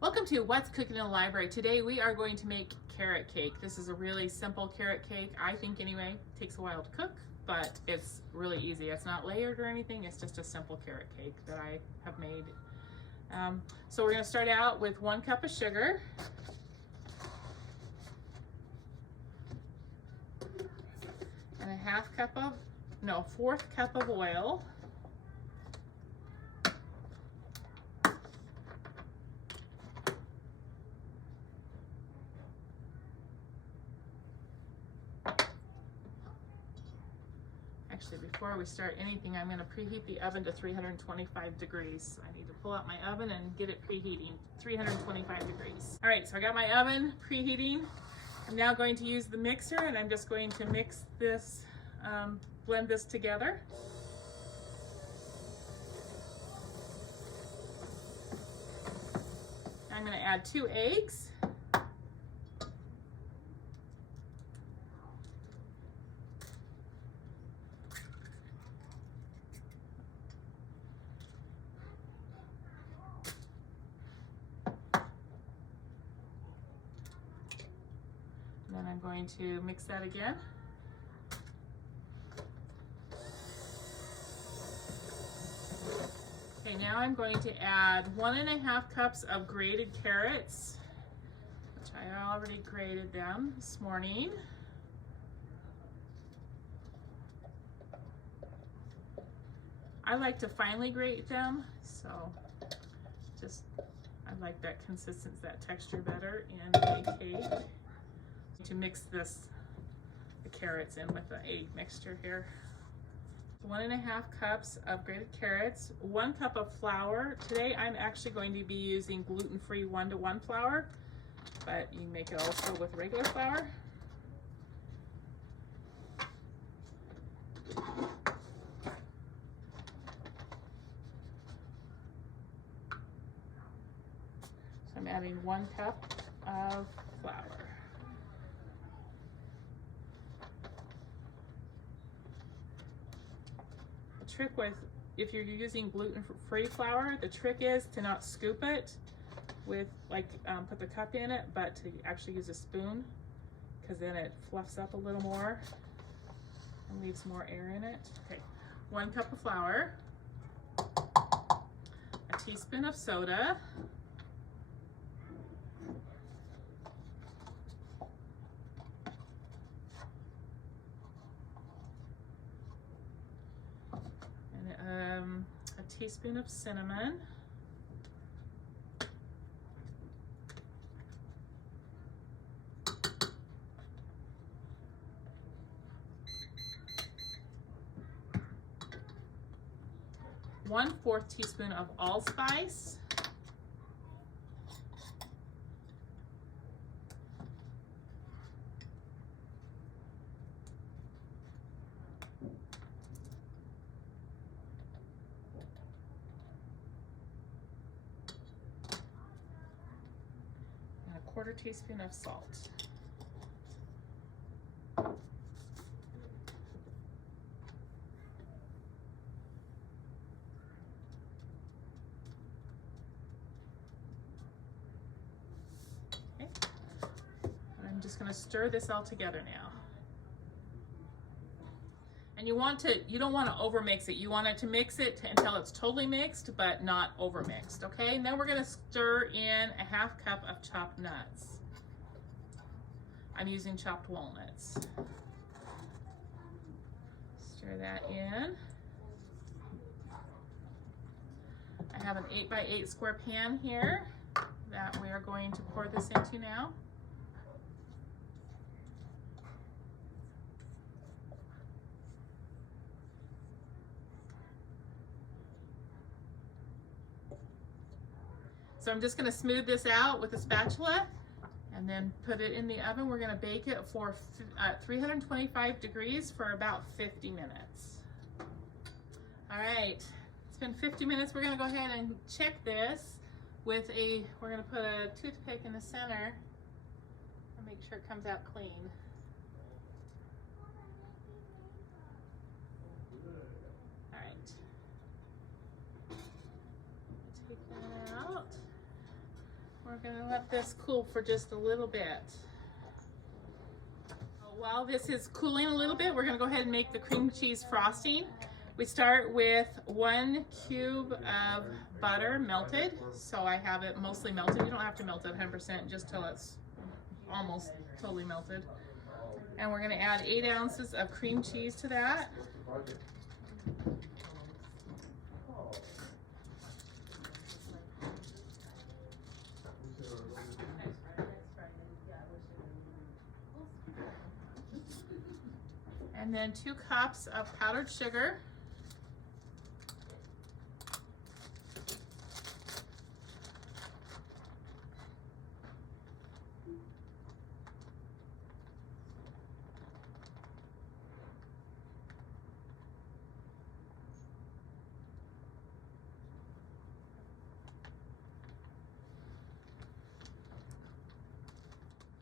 Welcome to What's Cooking in the Library. Today we are going to make carrot cake. This is a really simple carrot cake, I think anyway. It takes a while to cook, but it's really easy. It's not layered or anything, it's just a simple carrot cake that I have made. So we're going to start out with 1 cup of sugar. And a 1/4 cup of oil. Actually, before we start anything, I'm going to preheat the oven to 325 degrees. I need to pull out my oven and get it preheating, 325 degrees. All right, so I got my oven preheating. I'm now going to use the mixer and I'm just going to mix this, blend this together. I'm going to add 2 eggs. And then I'm going to mix that again. Okay, now I'm going to add 1½ cups of grated carrots, which I already grated them this morning. I like to finely grate them, so I like that consistency, that texture better in a cake. To mix the carrots in with the egg mixture here. 1½ cups of grated carrots, 1 cup of flour. Today I'm actually going to be using gluten-free 1-to-1 flour, but you can make it also with regular flour. So I'm adding 1 cup of flour. Trick with, if you're using gluten-free flour, the trick is to not scoop it with put the cup in it, but to actually use a spoon, because then it fluffs up a little more and leaves more air in it. Okay, 1 cup of flour, a teaspoon of soda, a teaspoon of cinnamon, one-4 teaspoon of allspice, and a 1/4 teaspoon of salt. Okay. And I'm just going to stir this all together now. And you don't want to overmix it. You want it to mix it until it's totally mixed, but not overmixed, okay? And then we're going to stir in a 1/2 cup of chopped nuts. I'm using chopped walnuts. Stir that in. I have an 8x8 square pan here that we are going to pour this into now. So I'm just going to smooth this out with a spatula and then put it in the oven. We're going to bake it for 325 degrees for about 50 minutes. All right, it's been 50 minutes. We're going to go ahead and check this with we're going to put a toothpick in the center and make sure it comes out clean. All right. Take that out. We're gonna let this cool for just a little bit. While this is cooling a little bit, we're gonna go ahead and make the cream cheese frosting. We start with 1 cube of butter melted. So I have it mostly melted. You don't have to melt it 100%, just till it's almost totally melted. And we're gonna add 8 ounces of cream cheese to that. And then 2 cups of powdered sugar.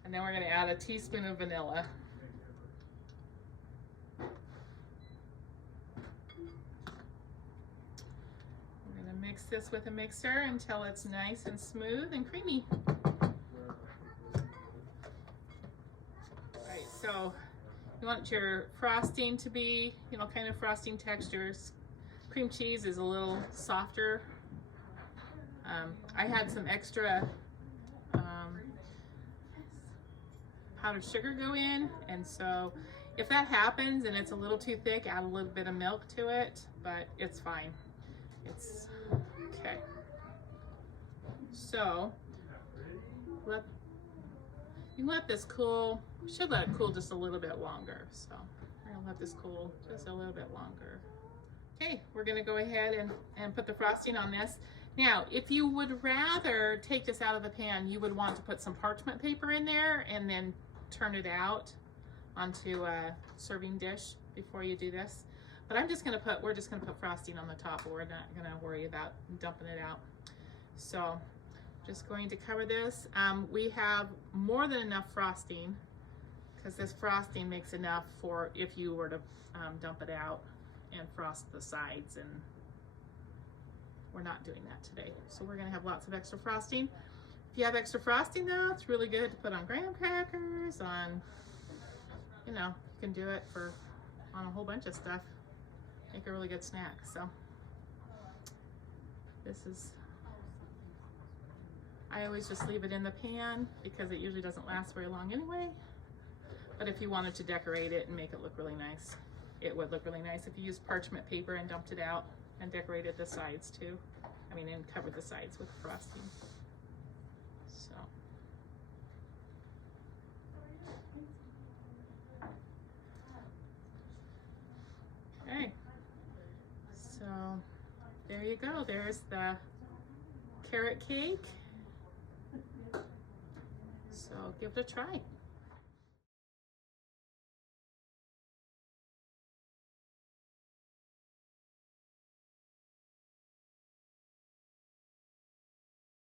And then we're going to add a teaspoon of vanilla. We're going to mix this with a mixer until it's nice and smooth and creamy. Alright, so you want your frosting to be, kind of frosting textures. Cream cheese is a little softer. I had some extra powdered sugar go in, and so if that happens and it's a little too thick, add a little bit of milk to it, but it's fine. It's okay. So you can let this cool. Should let it cool just a little bit longer. So we're gonna let this cool just a little bit longer. Okay, we're gonna go ahead and put the frosting on this. Now, if you would rather take this out of the pan, you would want to put some parchment paper in there and then turn it out onto a serving dish before you do this. But we're just gonna put frosting on the top. We're not gonna worry about dumping it out. So, just going to cover this. We have more than enough frosting, because this frosting makes enough for if you were to dump it out and frost the sides, and we're not doing that today. So we're gonna have lots of extra frosting. If you have extra frosting though, it's really good to put on graham crackers, on, you can do it on a whole bunch of stuff. Make a really good snack. So I always just leave it in the pan because it usually doesn't last very long anyway. But if you wanted to decorate it and make it look really nice, it would look really nice if you used parchment paper and dumped it out and decorated the sides too. And covered the sides with frosting. So. Okay. So there you go. There's the carrot cake. So give it a try.